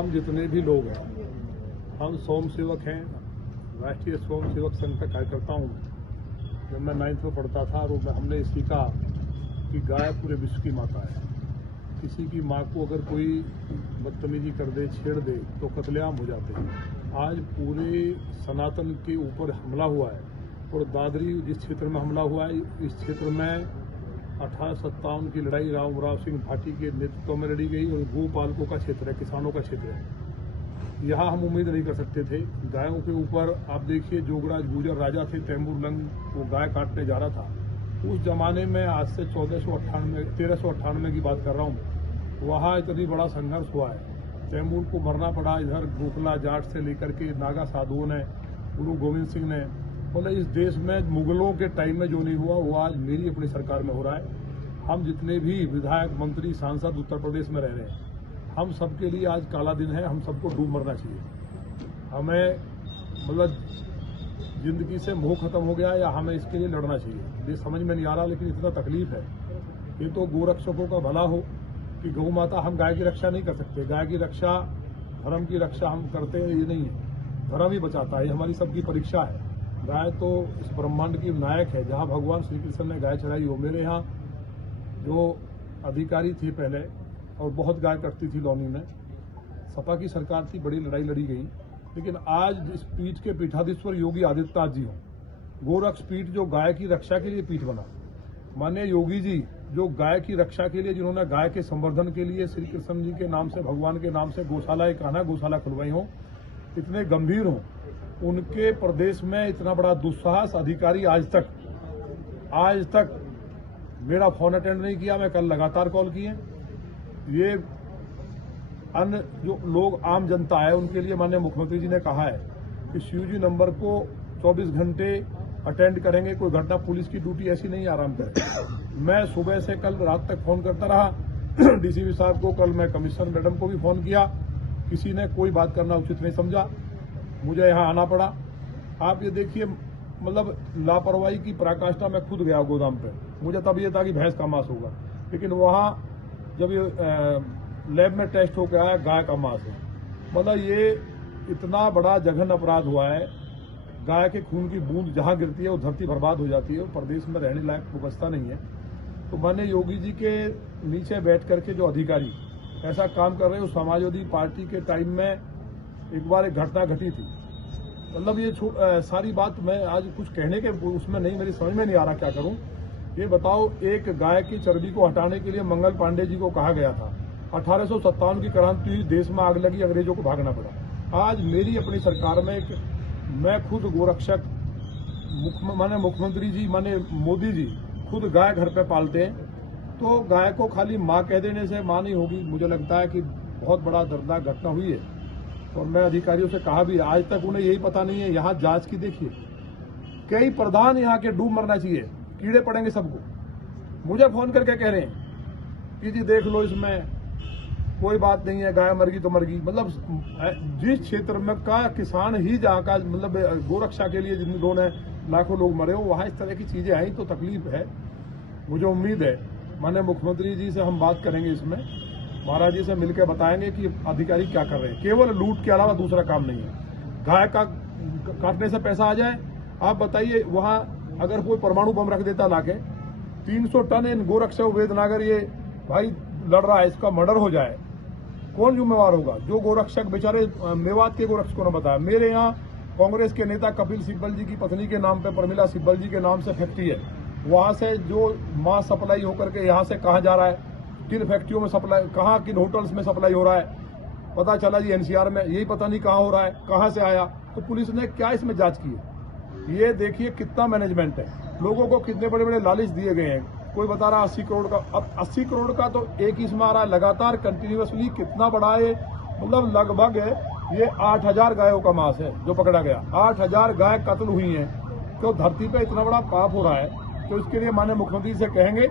हम जितने भी लोग हैं, हम स्वयं सेवक हैं, राष्ट्रीय स्वयं सेवक संघ का कार्यकर्ता हूँ। जब मैं 9th में पढ़ता था और हमने सीखा कि गाय पूरे विश्व की माता है। किसी की माँ को अगर कोई बदतमीजी कर दे, छेड़ दे तो कत्लेआम हो जाते हैं। आज पूरे सनातन के ऊपर हमला हुआ है और दादरी जिस क्षेत्र में हमला हुआ है, इस क्षेत्र में 1857 की लड़ाई राव सिंह भाटी के नेतृत्व में लड़ी गई और गोपालकों का क्षेत्र है, किसानों का क्षेत्र है। यहाँ हम उम्मीद नहीं कर सकते थे। गायों के ऊपर आप देखिए, जोगराज गुजर राजा थे, तैमूर लंग वो गाय काटने जा रहा था। उस जमाने में आज से 1398 की बात कर रहा हूँ, वहाँ इतनी बड़ा संघर्ष हुआ है। तैमूर को मरना पड़ा। इधर गोखला जाट से लेकर के नागा साधुओं ने, गुरु गोविंद सिंह ने, मतलब इस देश में मुगलों के टाइम में जो नहीं हुआ वो आज मेरी अपनी सरकार में हो रहा है। हम जितने भी विधायक, मंत्री, सांसद उत्तर प्रदेश में रह रहे हैं, हम सबके लिए आज काला दिन है। हम सबको डूब मरना चाहिए। हमें मतलब जिंदगी से मोह खत्म हो गया या हमें इसके लिए लड़ना चाहिए, ये समझ में नहीं आ रहा। लेकिन इतना तकलीफ है। ये तो गोरक्षकों का भला हो कि गौ माता, हम गाय की रक्षा नहीं कर सकते। गाय की रक्षा, धर्म की रक्षा हम करते हैं, ये नहीं है। धर्म ही बचाता है, ये हमारी सबकी परीक्षा है। गाय तो इस ब्रह्मांड की नायक है। जहाँ भगवान श्री कृष्ण ने गाय चढ़ाई हो, मेरे यहाँ जो अधिकारी थे पहले और बहुत गाय कटती थी लौनी में, सपा की सरकार थी, बड़ी लड़ाई लड़ी गई। लेकिन आज इस पीठ के पीठाधीश्वर योगी आदित्यनाथ जी हों, गोरक्ष पीठ जो गाय की रक्षा के लिए पीठ बना, माननीय योगी जी जो गाय की रक्षा के लिए, जिन्होंने गाय के संवर्धन के लिए श्री कृष्ण जी के नाम से, भगवान के नाम से गौशाला, एक आना गौशाला खुलवाई हो, इतने गंभीर हों, उनके प्रदेश में इतना बड़ा दुस्साहस अधिकारी आज तक मेरा फोन अटेंड नहीं किया। मैं कल लगातार कॉल किए। ये अन्य जो लोग, आम जनता है, उनके लिए माननीय मुख्यमंत्री जी ने कहा है कि सीयूजी नंबर को 24 घंटे अटेंड करेंगे। कोई घटना, पुलिस की ड्यूटी ऐसी नहीं आराम करे। मैं सुबह से कल रात तक फोन करता रहा डीसीपी साहब को, कल मैं कमिश्नर मैडम को भी फोन किया। किसी ने कोई बात करना उचित नहीं समझा, मुझे यहाँ आना पड़ा। आप ये देखिए, मतलब लापरवाही की पराकाष्ठा। मैं खुद गया गोदाम पे, मुझे तब ये था कि भैंस का मांस होगा, लेकिन वहाँ जब ये लैब में टेस्ट होकर आया, गाय का मांस है। मतलब ये इतना बड़ा जघन्य अपराध हुआ है। गाय के खून की बूंद जहाँ गिरती है वो धरती बर्बाद हो जाती है। वो प्रदेश में रहने लायक व्यवस्था नहीं है। तो मैंने योगी जी के नीचे बैठ करके जो अधिकारी ऐसा काम कर रहे हैं, समाजवादी पार्टी के टाइम में एक बार एक घटना घटी थी। मतलब ये सारी बात मैं आज कुछ कहने के उसमें नहीं, मेरी समझ में नहीं आ रहा क्या करूं। ये बताओ, एक गाय की चर्बी को हटाने के लिए मंगल पांडे जी को कहा गया था। 1857 की क्रांति हुई, देश में आग लगी, अंग्रेजों को भागना पड़ा। आज मेरी अपनी सरकार में मैं खुद गोरक्षक, माने मुख्यमंत्री जी, माने मोदी जी खुद गाय घर पे पालते हैं। तो गाय को खाली माँ कह देने से माँ नहीं होगी। मुझे लगता है कि बहुत बड़ा दर्दनाक घटना हुई है और मैं अधिकारियों से कहा भी, आज तक उन्हें यही पता नहीं है। यहाँ जांच की देखिए, कई प्रधान यहाँ के डूब मरना चाहिए, कीड़े पड़ेंगे सबको। मुझे फोन करके कह रहे हैं कि जी देख लो, इसमें कोई बात नहीं है, गाय मर गई तो मर गई। मतलब जिस क्षेत्र में का किसान ही जहाँ का, मतलब गोरक्षा के लिए जिन लोगों ने लाखों लोग मरे हो, वहाँ इस तरह की चीजें आई तो तकलीफ है। मुझे उम्मीद है माननीय मुख्यमंत्री जी से हम बात करेंगे, इसमें महाराज जी से मिलकर बताएंगे कि अधिकारी क्या कर रहे हैं। केवल लूट के अलावा दूसरा काम नहीं है। गाय का काटने से पैसा आ जाए। आप बताइए, वहां अगर कोई परमाणु बम रख देता लाके, 300 टन इन गोरक्षक वेदनागर ये भाई लड़ रहा है, इसका मर्डर हो जाए, कौन जिम्मेवार होगा? जो गोरक्षक बेचारे मेवात के गोरक्षकों ने बताया। मेरे यहाँ कांग्रेस के नेता कपिल सिब्बल जी की पत्नी के नाम पे, प्रमिला सिब्बल जी के नाम से फैक्ट्री है। वहां से जो मांस सप्लाई होकर के यहाँ से कहाँ जा रहा है, किन फैक्ट्रियों में सप्लाई, कहाँ किन होटल्स में सप्लाई हो रहा है, पता चला जी एनसीआर में, यही पता नहीं कहाँ हो रहा है, कहाँ से आया। तो पुलिस ने क्या इसमें जांच की है? ये देखिए कितना मैनेजमेंट है। लोगों को कितने बड़े बड़े लालच दिए गए हैं। कोई बता रहा 80 करोड़ का, अब 80 करोड़ का तो एक ही इसमें आ रहा है लगातार कंटिन्यूअसली। कितना बड़ा है, मतलब लगभग ये 8000 गायों का मांस है जो पकड़ा गया। 8000 गाय कत्ल हुई हैं। तो धरती पे इतना बड़ा पाप हो रहा है। तो इसके लिए माननीय मुख्यमंत्री से कहेंगे।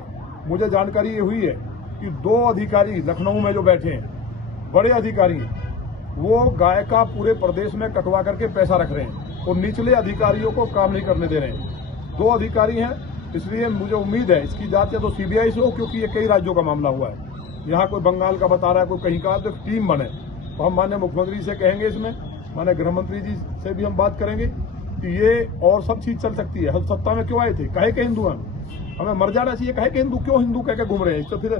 मुझे जानकारी ये हुई है कि 2 अधिकारी लखनऊ में जो बैठे हैं, बड़े अधिकारी, वो गाय का पूरे प्रदेश में कटवा करके पैसा रख रहे हैं और निचले अधिकारियों को काम नहीं करने दे रहे हैं। 2 अधिकारी हैं, इसलिए मुझे उम्मीद है इसकी जांच या तो सीबीआई से हो, क्योंकि ये कई राज्यों का मामला हुआ है। यहाँ कोई बंगाल का बता रहा है, कोई कहीं का, तो टीम बने तो हम माननीय मुख्यमंत्री से कहेंगे, इसमें माननीय गृह मंत्री जी से भी हम बात करेंगे कि ये और सब चीज चल सकती है। हम सत्ता में क्यों आए थे, कहे के हिंदू हैं, हमें मर जाना चाहिए, कहे के हिंदू क्यों हिंदू कह के घूम रहे हैं। तो फिर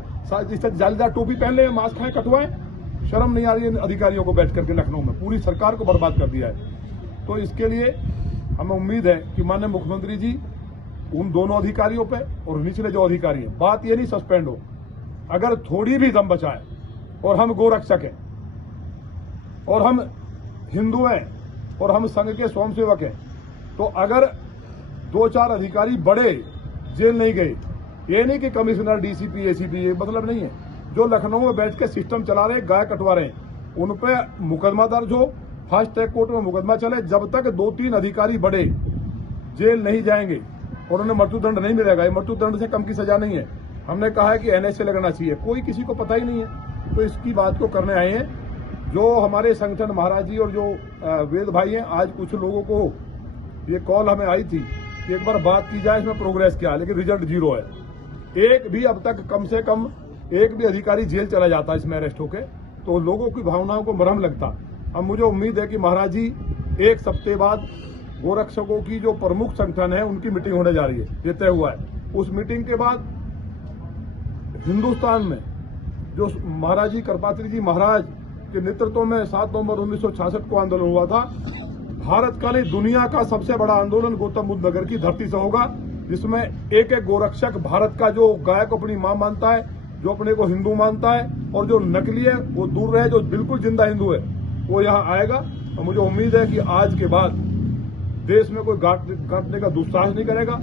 इससे जालीदार टोपी पहन ले, मास्क खाएं, कटवाएं, शर्म नहीं आ रही है अधिकारियों को बैठ करके लखनऊ में, पूरी सरकार को बर्बाद कर दिया है। तो इसके लिए हमें उम्मीद है कि माननीय मुख्यमंत्री जी उन दोनों अधिकारियों पे और निचले जो अधिकारी हैं, बात ये नहीं सस्पेंड हो, अगर थोड़ी भी दम बचाए और हम गोरक्षक हैं और हम हिंदू हैं और हम संघ के स्वयंसेवक हैं, तो अगर 2-4 अधिकारी बड़े जेल नहीं गए, ये नहीं कि कमिश्नर, डीसीपी, एसीपी, ये मतलब नहीं है, जो लखनऊ में बैठ के सिस्टम चला रहे, गाय कटवा रहे हैं, उन पे मुकदमा दर्ज हो, फास्ट ट्रैक कोर्ट में मुकदमा चले। जब तक 2-3 अधिकारी बड़े जेल नहीं जाएंगे और उन्हें मृत्युदंड नहीं मिलेगा, ये मृत्युदंड से कम की सजा नहीं है। हमने कहा है कि एनएसए लगना चाहिए, कोई किसी को पता ही नहीं है, तो इसकी बात को करने आए हैं। जो हमारे संगठन महाराज जी और जो वेद भाई हैं, आज कुछ लोगों को ये कॉल हमें आई थी कि एक बार बात की जाए, इसमें प्रोग्रेस क्या है, लेकिन रिजल्ट 0 है। एक भी अब तक कम से कम एक भी अधिकारी जेल चला जाता इसमें अरेस्ट होके, तो लोगों की भावनाओं को मरहम लगता। अब मुझे उम्मीद है कि महाराज जी 1 हफ्ते बाद गोरक्षकों की जो प्रमुख संगठन है उनकी मीटिंग होने जा रही है, ये तय हुआ है। उस मीटिंग के बाद हिंदुस्तान में जो महाराज जी करपात्री जी महाराज के नेतृत्व में 7 नवंबर 1966 को आंदोलन हुआ था, भारत का नहीं दुनिया का सबसे बड़ा आंदोलन गौतम बुद्ध नगर की धरती से होगा, जिसमें एक एक गोरक्षक भारत का जो गाय को अपनी मां मानता है, जो अपने को हिंदू मानता है, और जो नकली है वो दूर रहे, जो बिल्कुल जिंदा हिंदू है वो यहाँ आएगा। और मुझे उम्मीद है कि आज के बाद देश में कोई काटने का दुस्साहस नहीं करेगा।